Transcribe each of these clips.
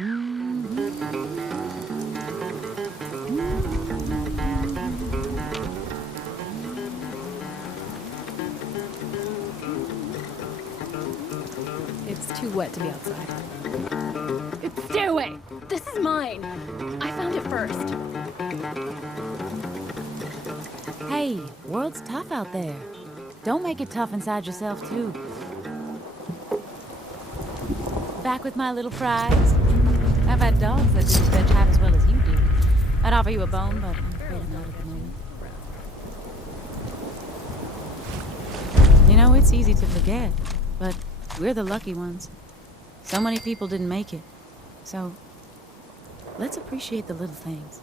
It's too wet to be outside. Stay away! This is mine! I found it first. Hey, world's tough out there. Don't make it tough inside yourself, too. Back with my little prize. I've had dogs that do fetch half as well as you do. I'd offer you a bone, but I'm afraid I'm not at the moment. You know, it's easy to forget, but we're the lucky ones. So many people didn't make it. So, let's appreciate the little things.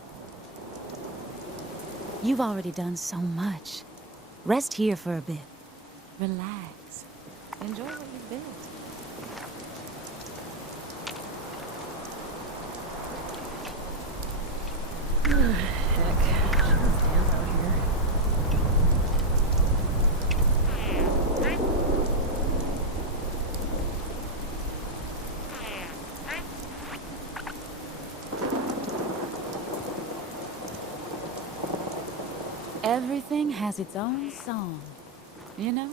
You've already done so much. Rest here for a bit. Relax. Enjoy what you've built. Heck, it's damp out here. Everything has its own song, you know?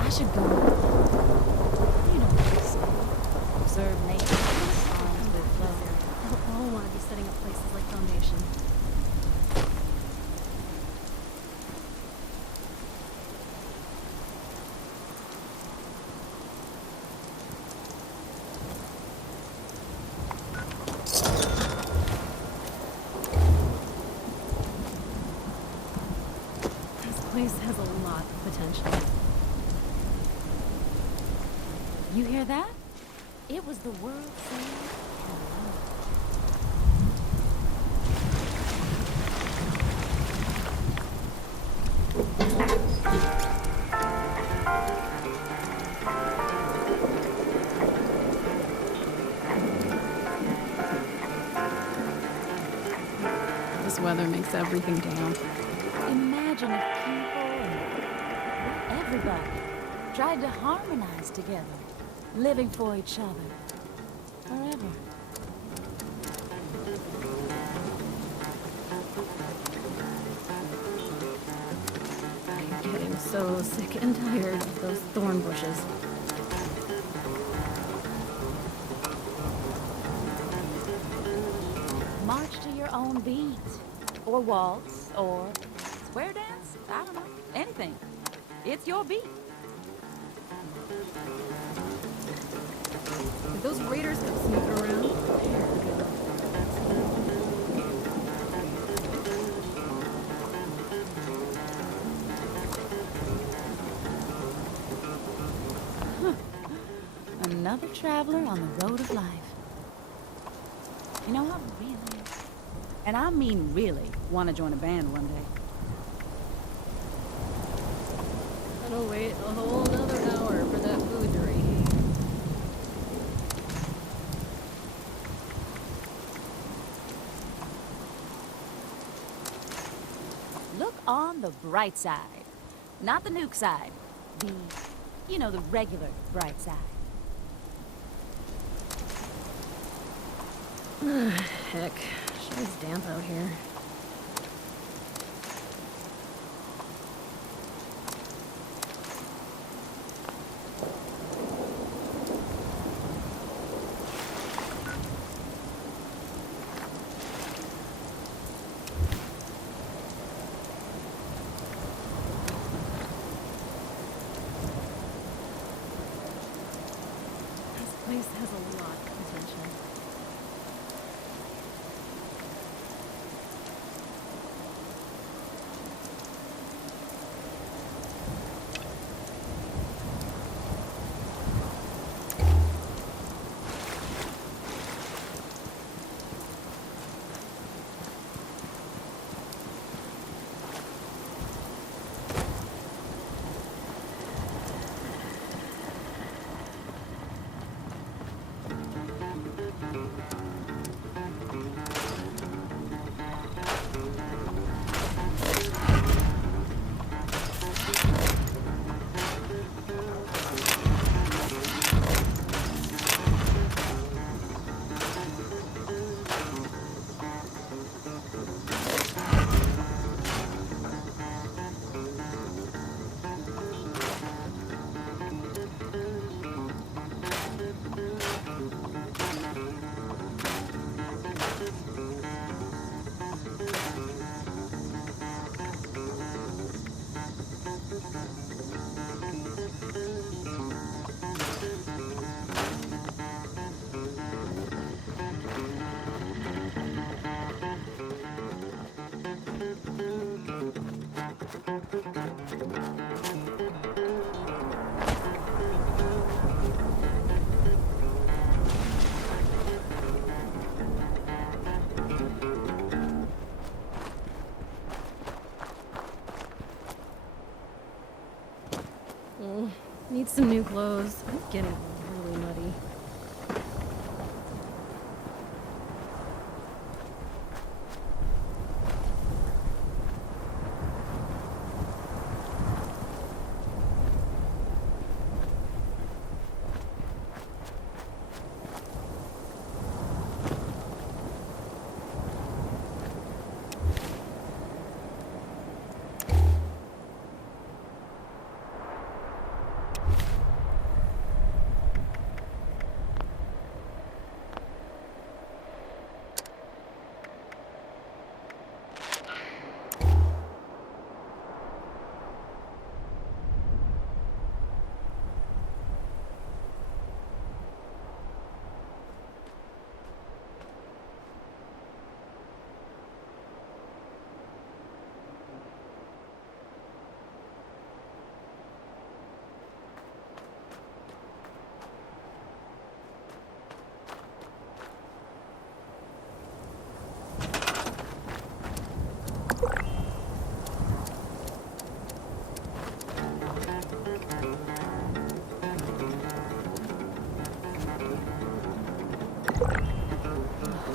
I should go. You know what they say. Observe nature and the songs that flow. I'll want to be setting up places like Foundation. This place has a lot of potential. You hear that? It was the world saying hello. This weather makes everything damp. Imagine if people and everybody tried to harmonize together, living for each other forever. I'm getting so sick and tired of those thorn bushes. March to your own beat, or waltz, or square dance. I don't know, anything. It's your beat. Did those raiders come snooping around? Another traveler on the road of life. You know, I really, and I mean really, want to join a band one day. I'll wait a whole another hour for that food to reheat. Look on the bright side. Not the nuke side. The, you know, the regular bright side. Heck, sure is damp out here. This place has a lot of potential. Oh, need some new clothes. I'm getting really muddy.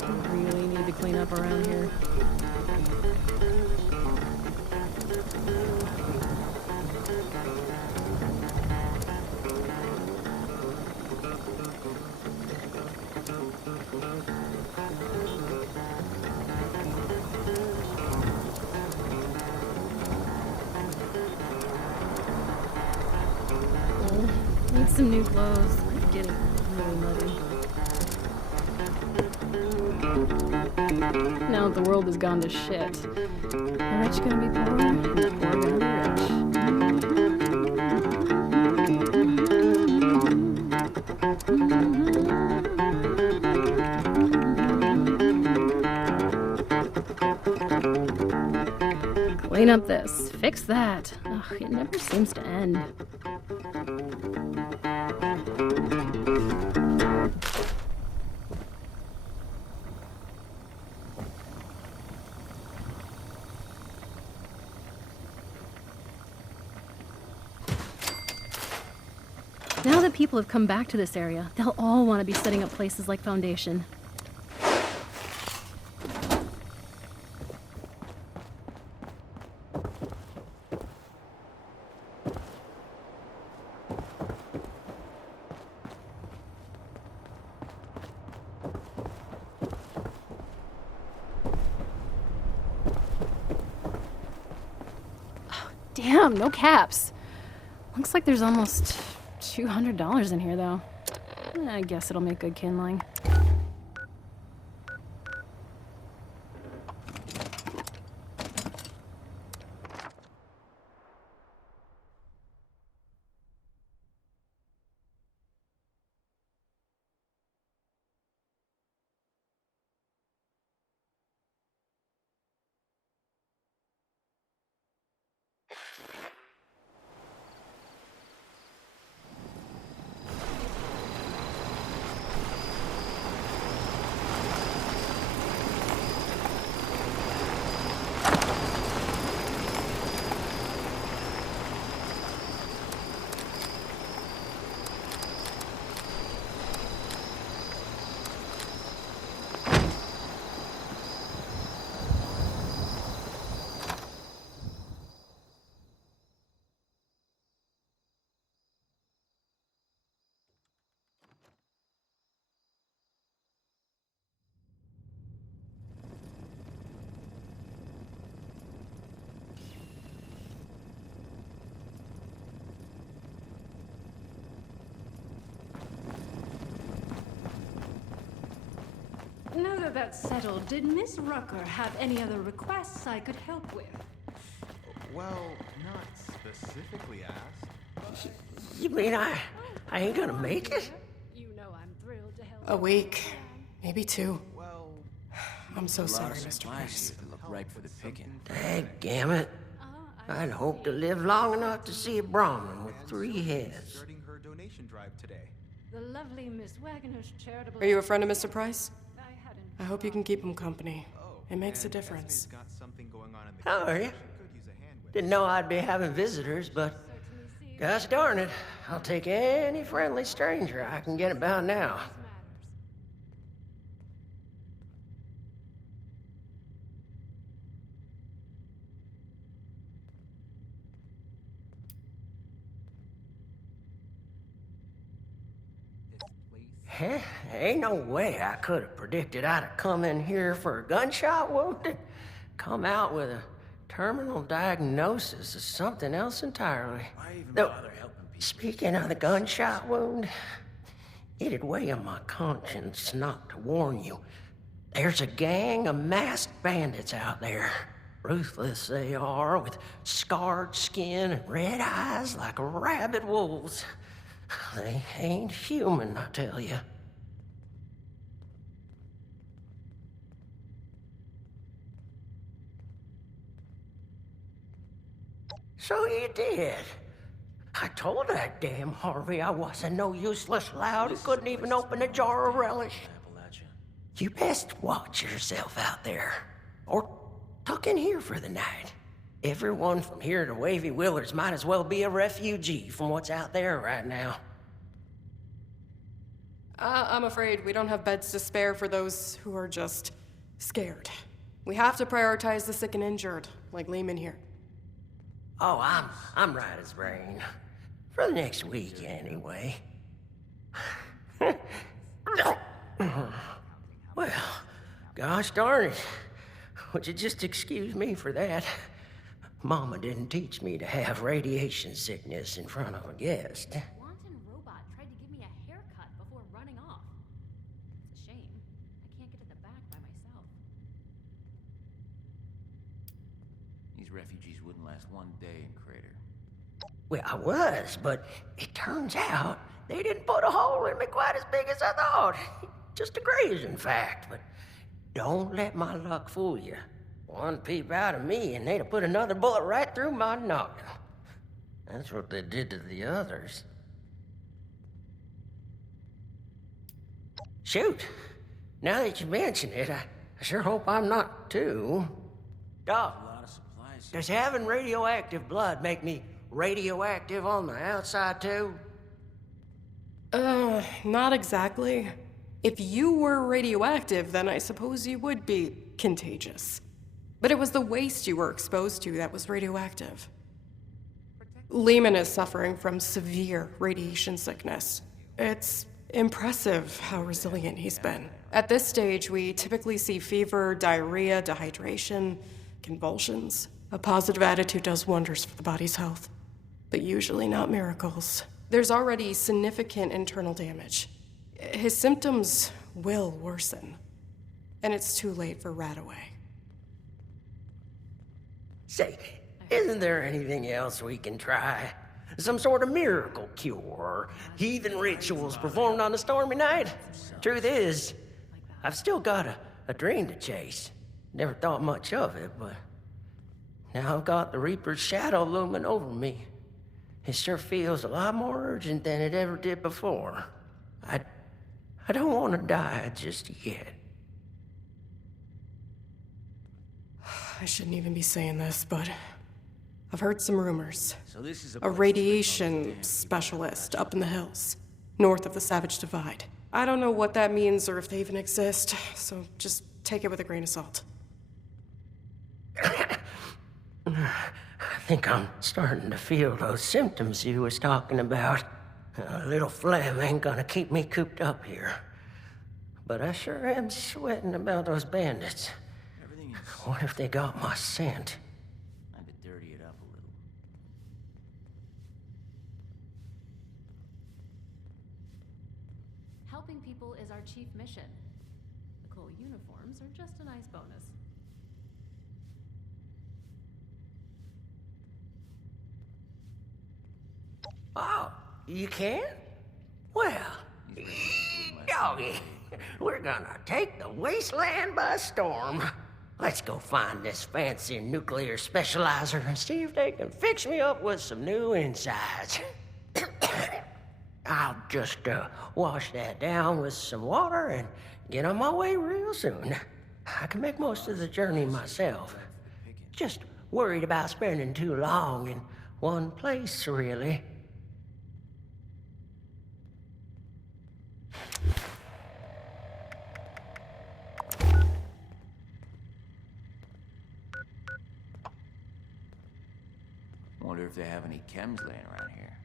I really need to clean up around here. Oh, need some new clothes. I'm getting really muddy. Now that the world has gone to shit, the rich gonna be poor, and the poor gonna be rich. Clean up this, fix that. Ugh, it never seems to end. Now that people have come back to this area, they'll all want to be setting up places like Foundation. Oh, damn, no caps. Looks like there's almost $200 in here, though. I guess it'll make good kindling. Now that that's settled, did Miss Rucker have any other requests I could help with? Well, not specifically asked. You mean I ain't gonna make it? You know I'm thrilled to help. A week, maybe 2. Well, I'm so A lot sorry, of Mr. supplies Price. here that look ripe for the picking. Dadgummit. I'd hope to live long enough to see a Brahmin with 3 heads. starting her donation drive today. The lovely Miss Wagner's charitable. Are you a friend of Mr. Price? I hadn't. I hope you can keep him company. Oh, It makes a and difference. Esme's got something going on in the How are kitchen you? she could use a hand with. Didn't know I'd be having visitors, but gosh darn it, I'll take any friendly stranger I can get about now. Matters. Heh, ain't no way I could have predicted I'd have come in here for a gunshot wound and come out with a terminal diagnosis of something else entirely. Why even Though, bother helping people? speaking of the gunshot wound, it'd weigh on my conscience not to warn you. There's a gang of masked bandits out there. Ruthless they are, with scarred skin and red eyes like rabid wolves. They ain't human, I tell you. So you did. I told that damn Harvey I wasn't no useless lout who couldn't even open a jar of relish. Appalachia. You best watch yourself out there. Or tuck in here for the night. Everyone from here to Wavy Willards might as well be a refugee from what's out there right now. I'm afraid we don't have beds to spare for those who are just scared. We have to prioritize the sick and injured, like Lehman here. Oh, I'm right as rain. For the next week, anyway. Well, gosh darn it. Would you just excuse me for that? Mama didn't teach me to have radiation sickness in front of a guest. Wanton robot tried to give me a haircut before running off. It's a shame. I can't get to the back by myself. These refugees wouldn't last one day in Crater. Well, I was, but it turns out they didn't put a hole in me quite as big as I thought. Just a graze, in fact, but don't let my luck fool you. One peep out of me and they'd have put another bullet right through my noggin. That's what they did to the others. Shoot, now that you mention it, I sure hope I'm not too. Doc, A lot of supplies. does having radioactive blood make me radioactive on the outside too? Not exactly. If you were radioactive, then I suppose you would be contagious. But it was the waste you were exposed to that was radioactive. Lehman is suffering from severe radiation sickness. It's impressive how resilient he's been. At this stage, we typically see fever, diarrhea, dehydration, convulsions. A positive attitude does wonders for the body's health, but usually not miracles. There's already significant internal damage. His symptoms will worsen, and it's too late for Radaway. Say, isn't there anything else we can try? Some sort of miracle cure, or heathen rituals performed on a stormy night? Truth is, I've still got a dream to chase. Never thought much of it, but now I've got the Reaper's shadow looming over me. It sure feels a lot more urgent than it ever did before. I don't want to die just yet. I shouldn't even be saying this, but I've heard some rumors. So this is A place that's radiation been all these damn specialist up in the hills, north of the Savage Divide. I don't know what that means or if they even exist, so just take it with a grain of salt. I think I'm starting to feel those symptoms you was talking about. A little phlegm ain't gonna keep me cooped up here. But I sure am sweating about those bandits. Everything is What if they got my scent? time to dirty it up a little. Helping people is our chief mission. The cool uniforms are just a nice bonus. Oh, you can? Well, doggy, we're gonna take the wasteland by storm. Let's go find this fancy nuclear specializer and see if they can fix me up with some new insides. I'll just wash that down with some water and get on my way real soon. I can make most of the journey myself. Just worried about spending too long in one place, really. Wonder if they have any chems laying around here.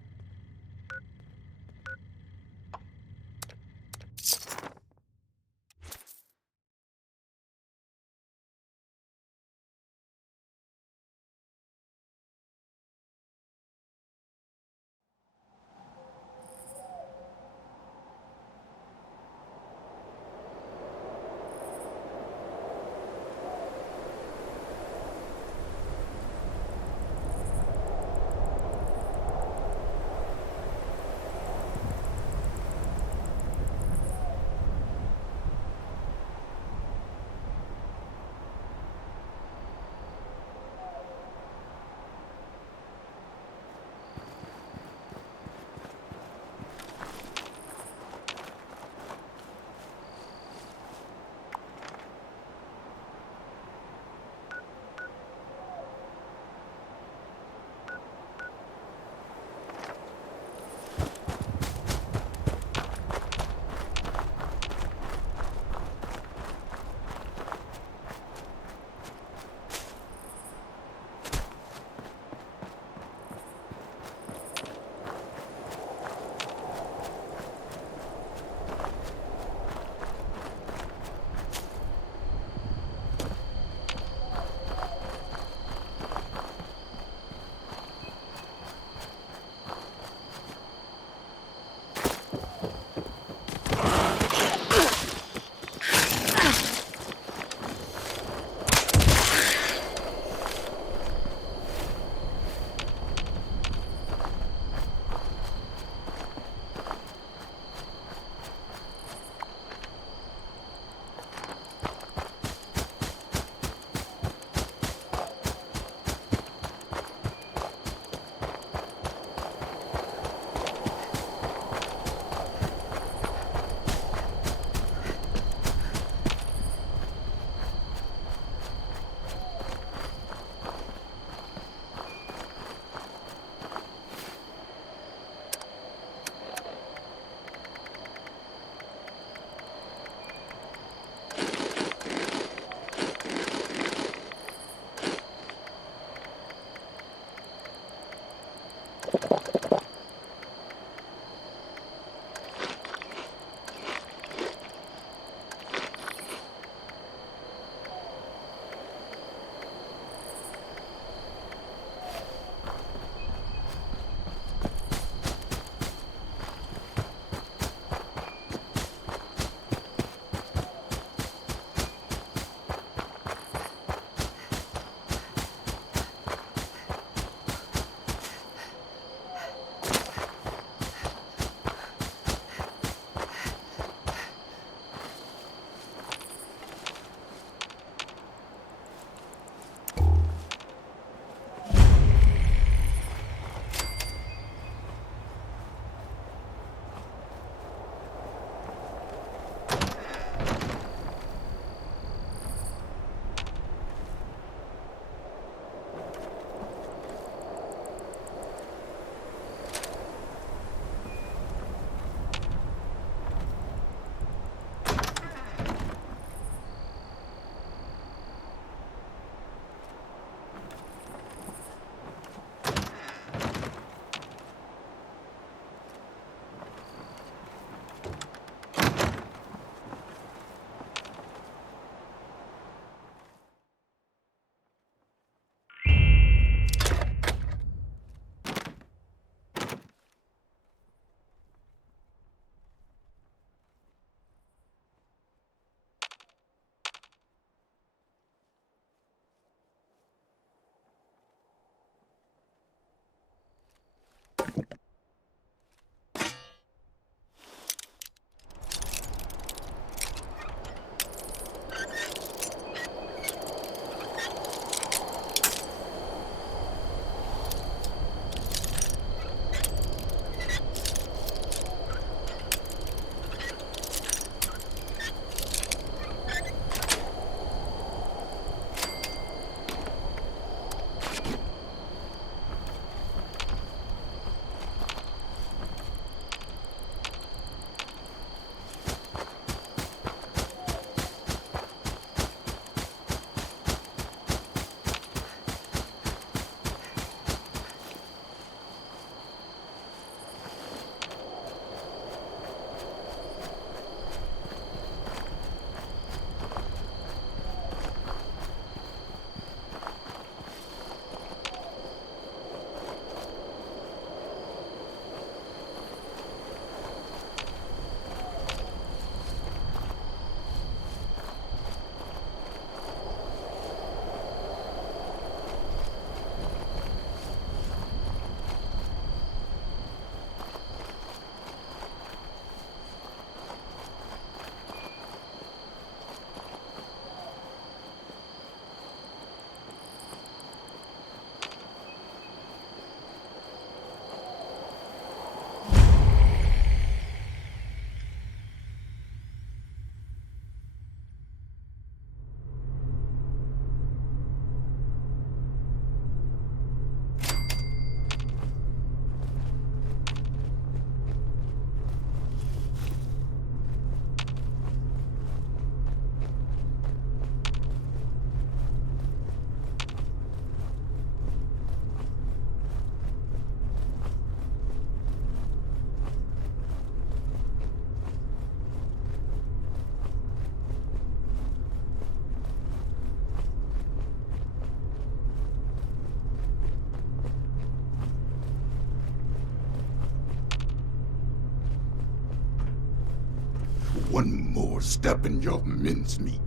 one more step in your mincemeat.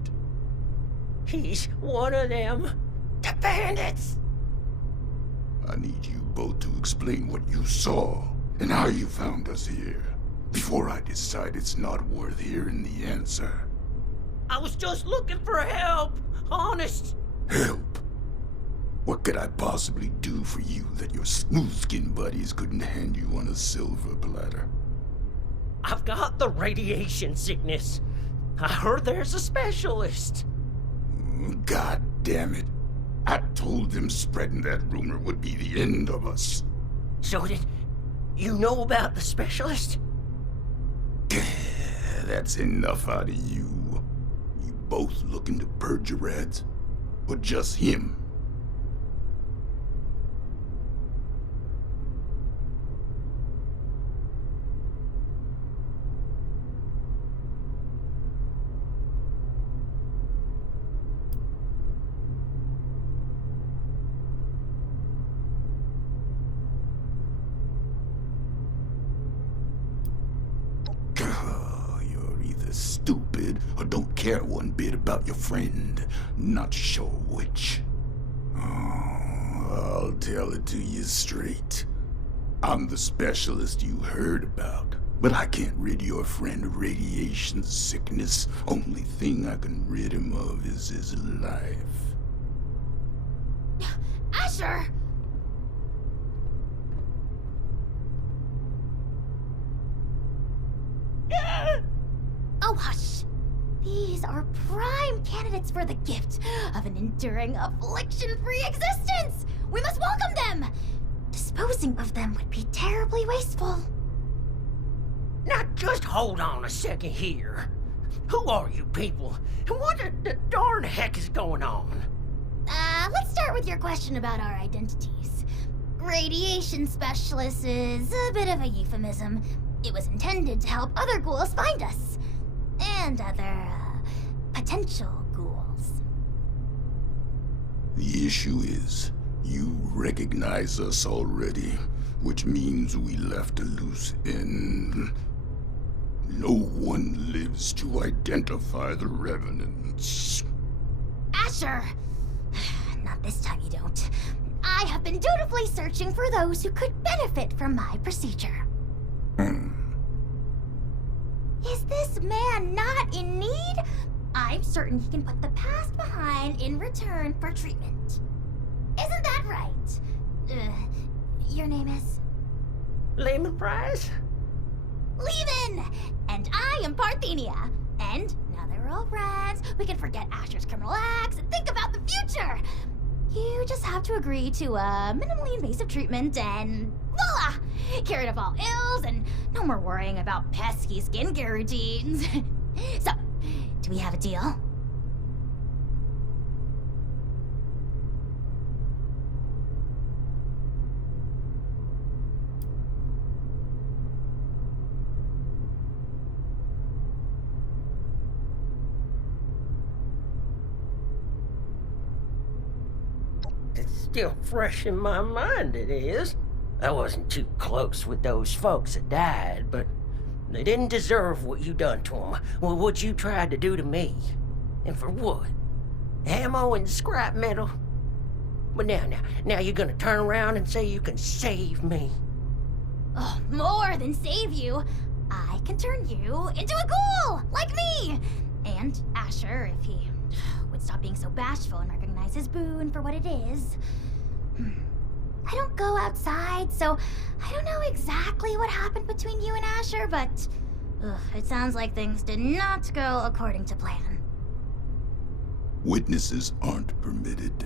He's one of them. The bandits! I need you both to explain what you saw and how you found us here, before I decide it's not worth hearing the answer. I was just looking for help, honest. Help? What could I possibly do for you that your smooth-skinned buddies couldn't hand you on a silver platter? I've got the radiation sickness. I heard there's a specialist. God damn it. I told them spreading that rumor would be the end of us. So did you know about the specialist? That's enough out of you. You both looking to purge your ads? Or just him? You're either stupid or don't care one bit about your friend. Not sure which. Oh, I'll tell it to you straight. I'm the specialist you heard about, but I can't rid your friend of radiation sickness. Only thing I can rid him of is his life. Asher! Oh, hush. These are prime candidates for the gift of an enduring affliction-free existence. We must welcome them. Disposing of them would be terribly wasteful. Now just hold on a second here. Who are you people? And what the darn heck is going on? Let's start with your question about our identities. Radiation specialist is a bit of a euphemism. It was intended to help other ghouls find us. And other, potential ghouls. The issue is, you recognize us already, which means we left a loose end. No one lives to identify the revenants. Asher! Not this time you don't. I have been dutifully searching for those who could benefit from my procedure. Is this man not in need? I'm certain he can put the past behind in return for treatment. Isn't that right? Your name is? Lehman Price? Lehman! And I am Parthenia. And now that we're all friends, we can forget Asher's criminal acts and think about the future. You just have to agree to a minimally invasive treatment and voila! Cured of all ills and no more worrying about pesky skincare routines. So, do we have a deal? It's still fresh in my mind, it is. I wasn't too close with those folks that died, but they didn't deserve what you done to them. Well, what you tried to do to me. And for what? Ammo and scrap metal? But now you're gonna turn around and say you can save me. Oh, more than save you. I can turn you into a ghoul, like me. And Asher, if he would stop being so bashful and recognize his boon for what it is. I don't go outside, so I don't know exactly what happened between you and Asher, but it sounds like things did not go according to plan. Witnesses aren't permitted.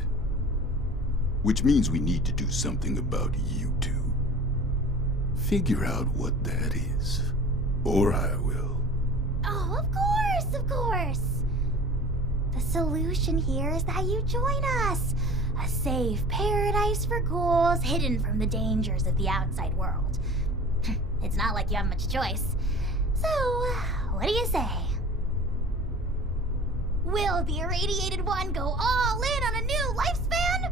Which means we need to do something about you two. Figure out what that is. Or I will. Oh, of course, of course. The solution here is that you join us. A safe paradise for ghouls hidden from the dangers of the outside world. It's not like you have much choice. So, what do you say? Will the irradiated one go all in on a new lifespan?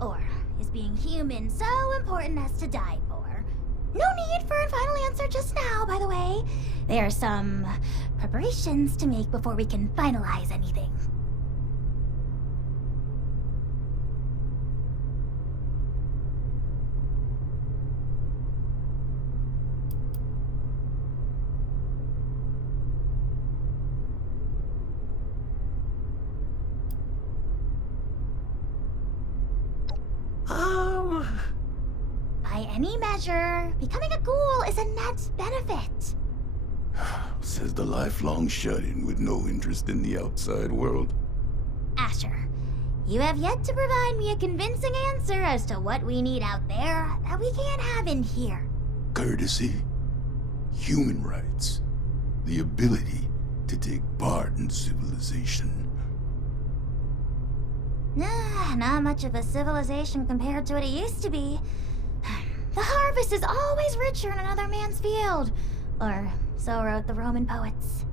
Or is being human so important as to die for? No need for a final answer just now, by the way. There are some preparations to make before we can finalize anything. By any measure, becoming a ghoul is a net benefit. Says the lifelong shut-in with no interest in the outside world. Asher, you have yet to provide me a convincing answer as to what we need out there that we can't have in here. Courtesy, human rights, the ability to take part in civilization. Not much of a civilization compared to what it used to be. The harvest is always richer in another man's field. Or so wrote the Roman poets.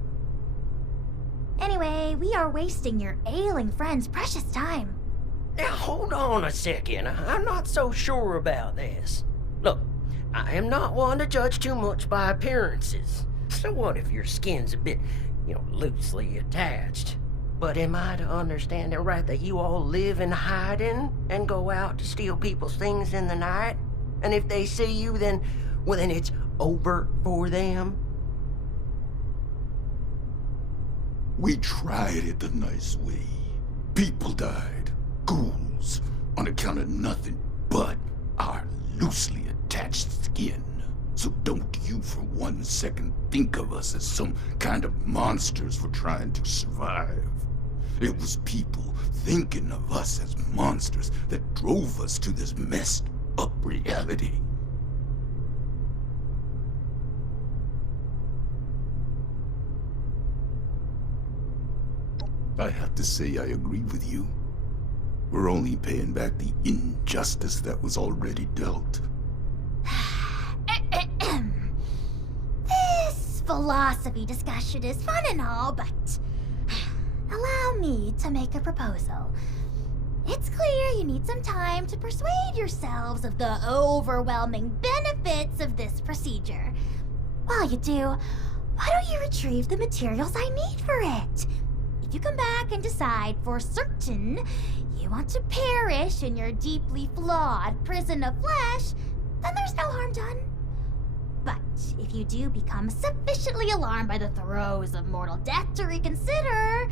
Anyway, we are wasting your ailing friend's precious time. Now, hold on a second. I'm not so sure about this. Look, I am not one to judge too much by appearances. So what if your skin's a bit, loosely attached? But am I to understand it right that you all live in hiding and go out to steal people's things in the night? And if they see you, then it's over for them? We tried it the nice way. People died, ghouls, on account of nothing but our loosely attached skin. So don't you for 1 second think of us as some kind of monsters for trying to survive. It was people thinking of us as monsters that drove us to this messed up reality. I have to say I agree with you. We're only paying back the injustice that was already dealt. This philosophy discussion is fun and all, but allow me to make a proposal. It's clear you need some time to persuade yourselves of the overwhelming benefits of this procedure. While you do, why don't you retrieve the materials I need for it? If you come back and decide for certain you want to perish in your deeply flawed prison of flesh, then there's no harm done. But if you do become sufficiently alarmed by the throes of mortal death to reconsider,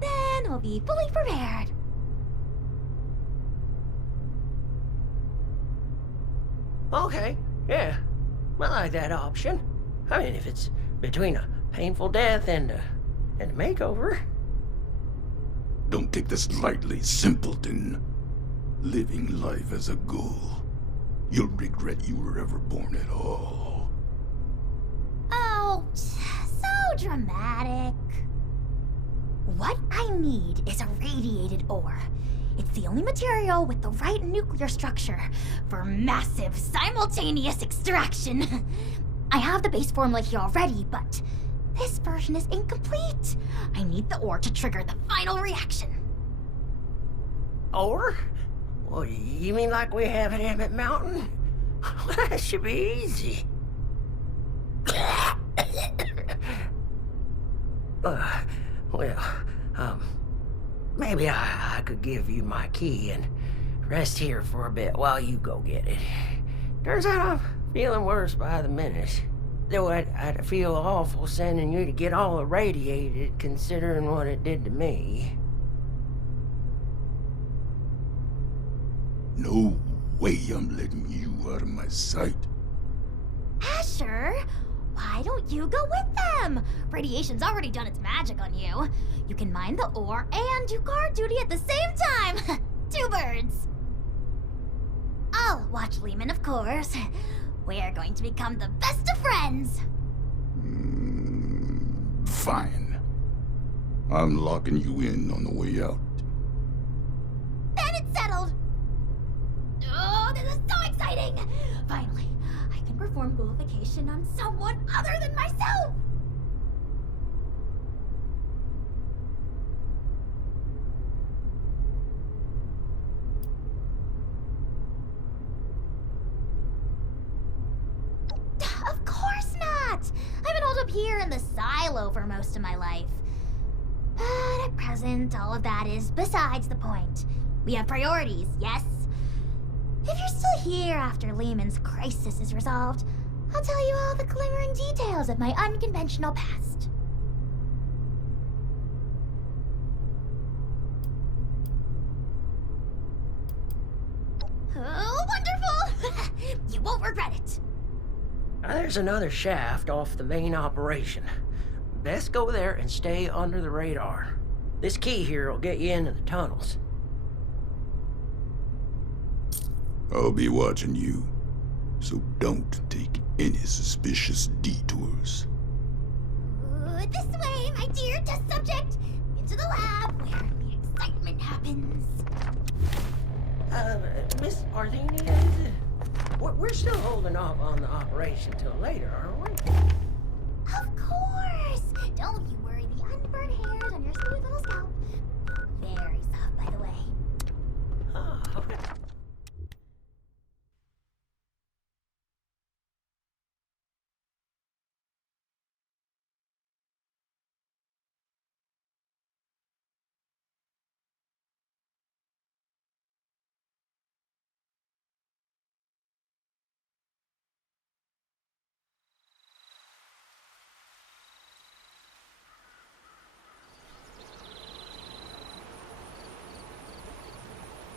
then we'll be fully prepared. Okay, yeah. I like that option. I mean, if it's between a painful death and a makeover. Don't take this lightly, simpleton. Living life as a ghoul. You'll regret you were ever born at all. Oh, so dramatic. What I need is a radiated ore. It's the only material with the right nuclear structure for massive simultaneous extraction. I have the base formula here already, but this version is incomplete. I need the ore to trigger the final reaction. Ore? Well, you mean like we have at Emmett Mountain? That should be easy. Maybe I could give you my key and rest here for a bit while you go get it. Turns out I'm feeling worse by the minute. Though I'd feel awful sending you to get all irradiated, considering what it did to me. No way I'm letting you out of my sight. Asher, why don't you go with them? Radiation's already done its magic on you. You can mine the ore and do guard duty at the same time. 2 birds. I'll watch Lehman, of course. We're going to become the best of friends. Fine. I'm locking you in on the way out. Then it's settled. Oh, this is so exciting! Finally, I can perform ghoulification on someone other than myself! Of course not! I'm an up here in the silo for most of my life. But at present, all of that is besides the point. We have priorities, yes? If you're still here after Lehman's crisis is resolved, I'll tell you all the glimmering details of my unconventional past. Oh, wonderful! You won't regret it. There's another shaft off the main operation. Best go there and stay under the radar. This key here will get you into the tunnels. I'll be watching you, so don't take any suspicious detours. This way, my dear test subject. Into the lab where the excitement happens. Miss Arthenia, we're still holding off on the operation till later, aren't we? Of course! Don't you worry, the unburned hairs on your smooth little scalp. Very soft, by the way. Oh,